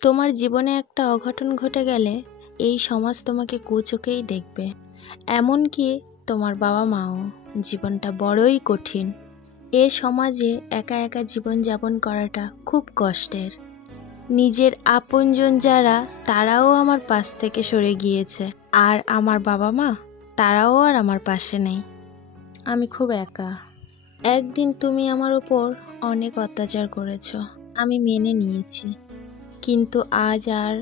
তোমার জীবনে একটা অঘটন ঘটে গেলে এই সমাজ তোমাকে কুচোখেই দেখবে। এমনকি তোমার বাবা মাও। জীবনটা বড়ই কঠিন। এ সমাজে একা একা জীবনযাপন করাটা খুব কষ্টের। নিজের আপনজন যারা, তারাও আমার পাশ থেকে সরে গিয়েছে। আর আমার বাবা মা, তারাও আর আমার পাশে নেই। আমি খুব একা। একদিন তুমি আমার উপর অনেক অত্যাচার করেছো, আমি মেনে নিয়েছি। কিন্তু আজ আর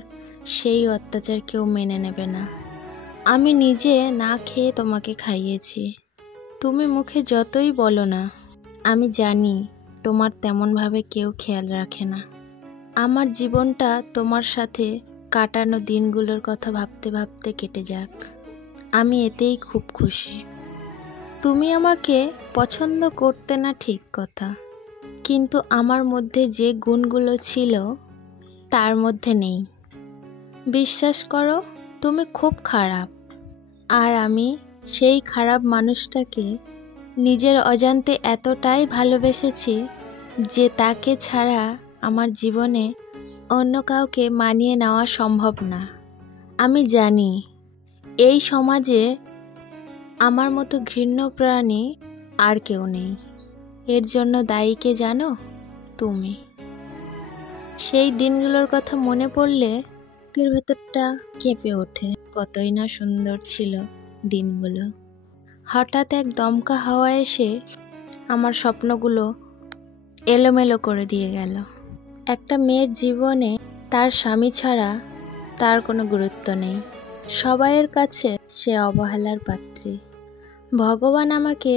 সেই অত্যাচার কেউ মেনে নেবে না। আমি নিজে না খেয়ে তোমাকে খাইয়েছি। তুমি মুখে যতই বলো না, আমি জানি তোমার তেমনভাবে কেউ খেয়াল রাখে না। আমার জীবনটা তোমার সাথে কাটানো দিনগুলোর কথা ভাবতে ভাবতে কেটে যাক, আমি এতেই খুব খুশি। তুমি আমাকে পছন্দ করতে না ঠিক কথা, কিন্তু আমার মধ্যে যে গুণগুলো ছিল তার মধ্যে নেই। বিশ্বাস করো, তুমি খুব খারাপ। আর আমি সেই খারাপ মানুষটাকে নিজের অজান্তে এতটাই ভালোবেসেছি যে তাকে ছাড়া আমার জীবনে অন্য কাউকে মানিয়ে নেওয়া সম্ভব না। আমি জানি এই সমাজে আমার মতো ঘৃণ্য প্রাণী আর কেউ নেই। এর জন্য দায়ী কে জানো? তুমি। সেই দিনগুলোর কথা মনে পড়লে বুকের ভেতরটা কেঁপে ওঠে। কতই না সুন্দর ছিল দিনগুলো। হঠাৎ এক দমকা হাওয়া এসে আমার স্বপ্নগুলো এলোমেলো করে দিয়ে গেল। একটা মেয়ের জীবনে তার স্বামী ছাড়া তার কোনো গুরুত্ব নেই। সবাইয়ের কাছে সে অবহেলার পাত্রী। ভগবান আমাকে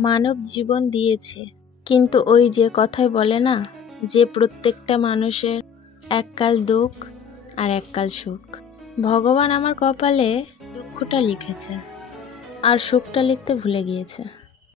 মানব জীবন দিয়েছে, কিন্তু ওই যে কথায় বলে না, যে প্রত্যেকটা মানুষের এককাল দুঃখ আর এককাল সুখ। ভগবান আমার কপালে দুঃখটা লিখেছে আর সুখটা লিখতে ভুলে গিয়েছে।